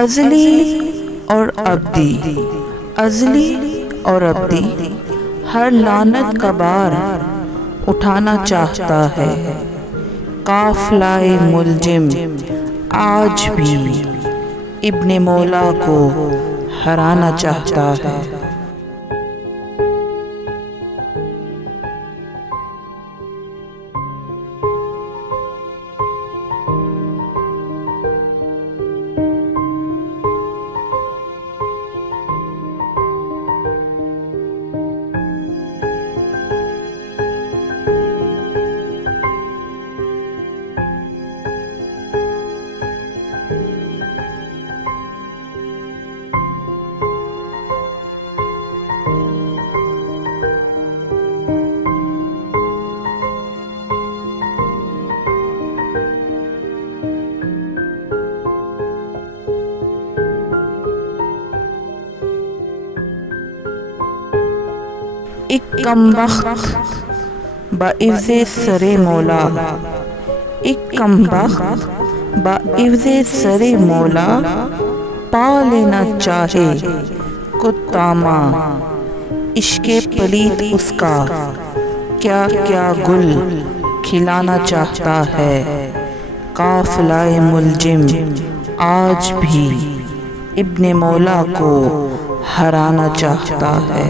अज़ली और अब्दी, अज़ली और अब्दी हर लानत का बार उठाना चाहता है। काफ़िलाए मुलजिम आज भी इब्ने मौला को हराना चाहता है। एक कमबख्त बाइज़्ज़े सरे मौला, एक कमबख्त बाइज़्ज़े सरे मौला पा लेना चाहे कुत्तामा इश्क़े पलीत उसका क्या क्या गुल खिलाना चाहता है। काफ़िलाए मुलजिम आज भी इब्ने मौला को हराना चाहता है।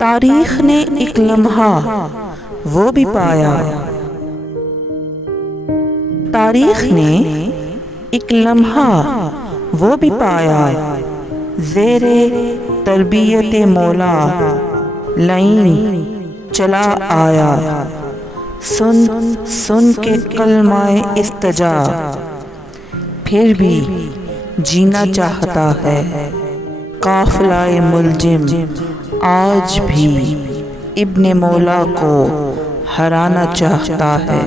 तारीख ने एक लम्हा वो भी पाया, तारीख ने एक लम्हा वो भी पाया, ज़ेरे तरबियत मौला लाइन चला आया। सुन सुन के कलमाए इस्तजा फिर भी जीना चाहता है। काफ़िलाए मुलजिम आज भी इब्ने मौला को हराना चाहता है।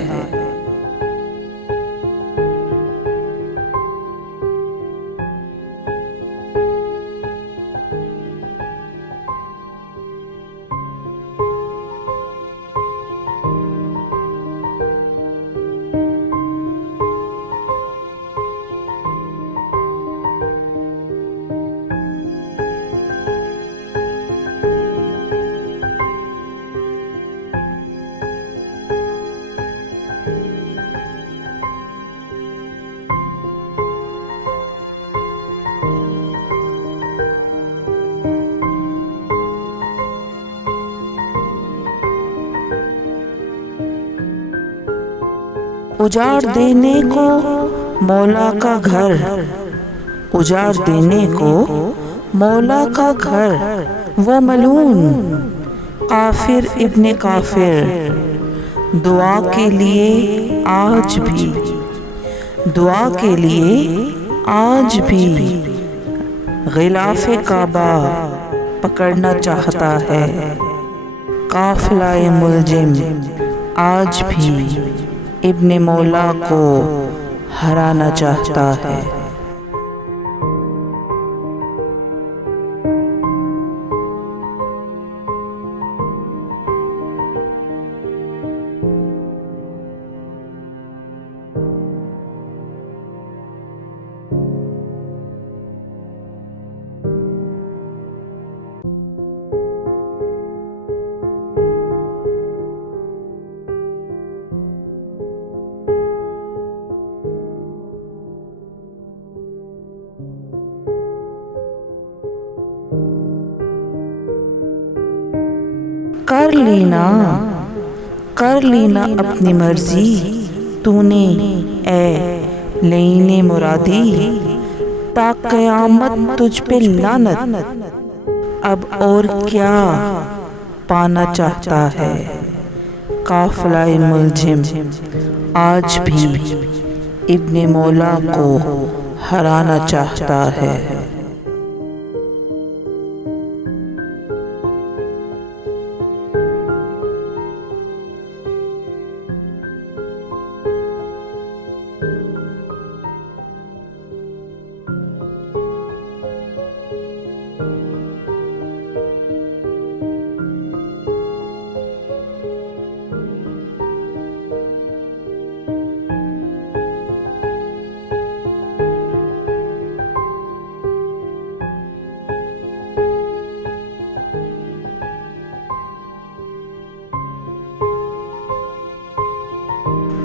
उजाड़ देने को मौला का घर, उजाड़ देने को मौला का घर, वो मलून काफिर इब्ने काफिर दुआ के लिए आज भी, दुआ के लिए आज भी गिलाफ़े काबा पकड़ना चाहता है। काफ़िलाए मुलजिम आज भी इब्ने मौला को हराना चाहता है। कर लीना अपनी मर्जी, तूने ए लेने मुरादी, ता क़यामत तुझ पे लानत, अब और क्या पाना चाहता है। काफ़िला-ए मुलजिम आज भी इब्ने मौला को हराना चाहता है।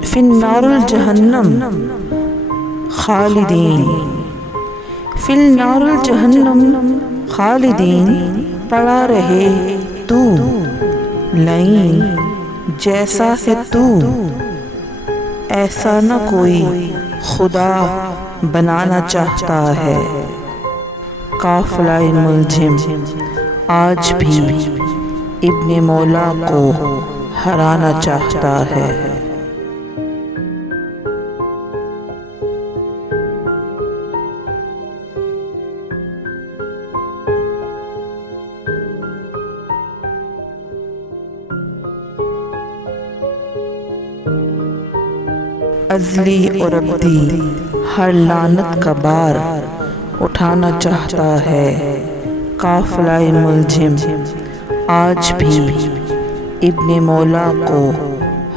फिन्नारुल जहन्नम खालिदीन, फिन्नारुल जहन्नम खालिदीन, पड़ा रहे तू लईन जैसा है तू, ऐसा न कोई खुदा बनाना चाहता है। काफ़िला-ए मुलजिम आज भी इब्ने मौला को हराना चाहता है। अज़ली और अब्दी हर लानत का बार उठाना चाहता है। काफ़िला-ए मुलजिम आज भी इब्ने मौला को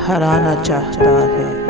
हराना चाहता है।